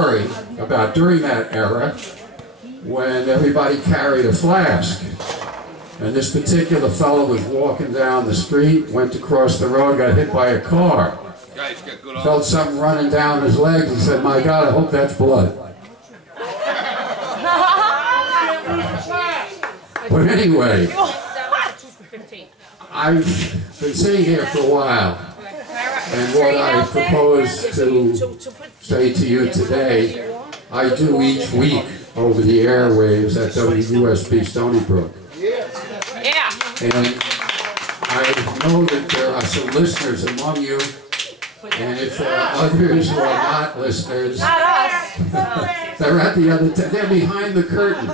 story about during that era when everybody carried a flask. And this particular fellow was walking down the street, went across the road, got hit by a car. Felt something running down his legs and said, "My God, I hope that's blood." But anyway, I've been sitting here for a while, and what I propose to say to you today, I do each week over the airwaves at WUSB Stony Brook. And I know that there are some listeners among you, and if there are others who are not listeners, they're at the other they're behind the curtain,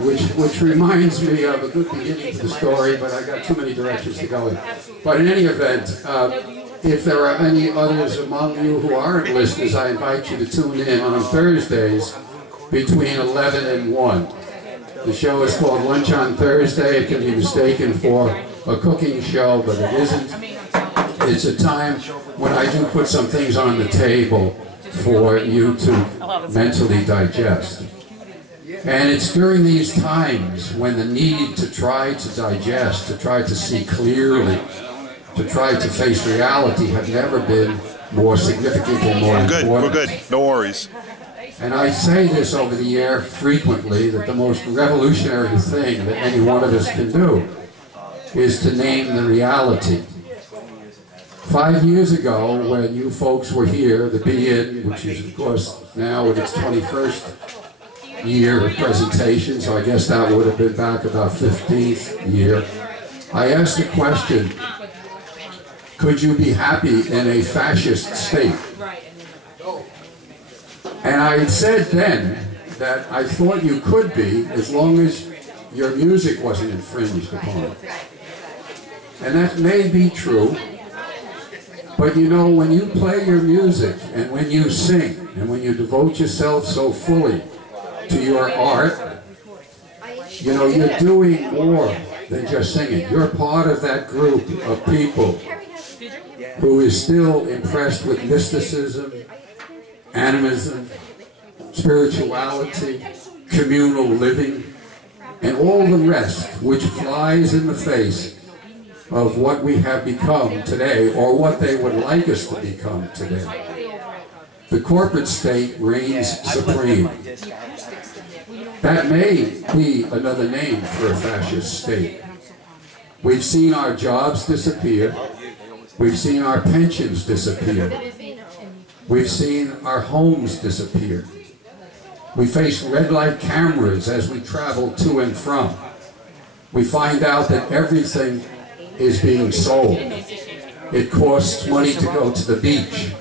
which reminds me of a good beginning to the story, but I got too many directions to go in. But in any event, if there are any others among you who aren't listeners, I invite you to tune in on Thursdays between 11 and 1. The show is called Lunch on Thursday. It can be mistaken for a cooking show, but it isn't. It's a time when I do put some things on the table for you to mentally digest. And it's during these times when the need to try to digest, to try to see clearly, to try to face reality have never been more significant and more important. We're good, no worries. And I say this over the air frequently, that the most revolutionary thing that any one of us can do is to name the reality. 5 years ago, when you folks were here, the Be In, which is of course now in its 21st year of presentation, so I guess that would have been back about 15th year, I asked the question, could you be happy in a fascist state? And I said then that I thought you could be as long as your music wasn't infringed upon. And that may be true, but you know, when you play your music and when you sing and when you devote yourself so fully to your art, you know, you're doing more than just singing. You're part of that group of people who is still impressed with mysticism, animism, spirituality, communal living, and all the rest which flies in the face of what we have become today, or what they would like us to become today. The corporate state reigns supreme. That may be another name for a fascist state. We've seen our jobs disappear. We've seen our pensions disappear. We've seen our homes disappear. We face red light cameras as we travel to and from. We find out that everything is being sold. It costs money to go to the beach.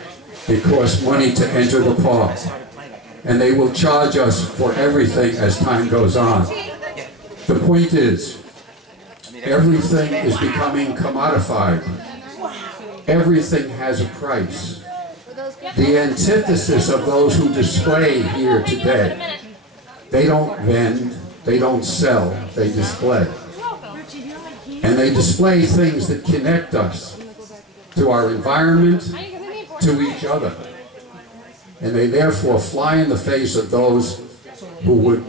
It costs money to enter the park. And they will charge us for everything as time goes on. The point is, everything is becoming commodified. Everything has a price. The antithesis of those who display here today, they don't vend, they don't sell, they display. And they display things that connect us to our environment, to each other. And they therefore fly in the face of those who would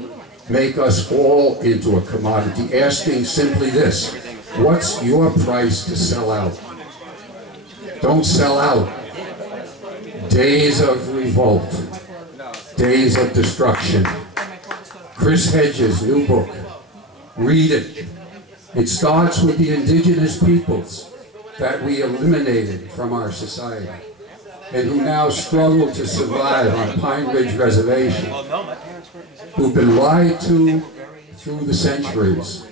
make us all into a commodity, asking simply this: what's your price to sell out? Don't sell out. Days of revolt, days of destruction. Chris Hedges' new book, read it. It starts with the indigenous peoples that we eliminated from our society and who now struggle to survive on Pine Ridge Reservation, who've been lied to through the centuries.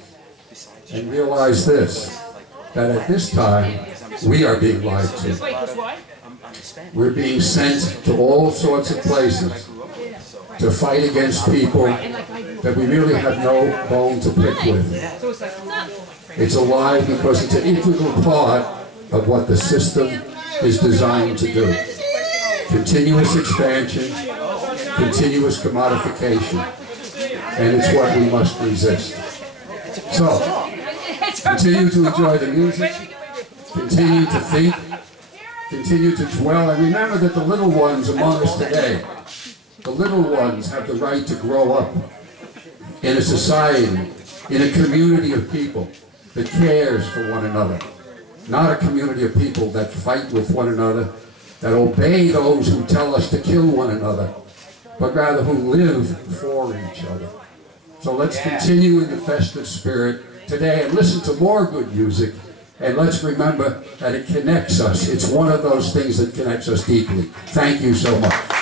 And realize this, that at this time, we are being lied to. We're being sent to all sorts of places to fight against people that we really have no bone to pick with. It's a lie because it's an integral part of what the system is designed to do. Continuous expansion, continuous commodification, and it's what we must resist. So, continue to enjoy the music, continue to think, continue to dwell, and remember that the little ones among us today the little ones have the right to grow up in a society, in a community of people that cares for one another. Not a community of people that fight with one another, that obey those who tell us to kill one another, but rather who live for each other. So let's continue in the festive spirit today and listen to more good music, and let's remember that it connects us. It's one of those things that connects us deeply. Thank you so much.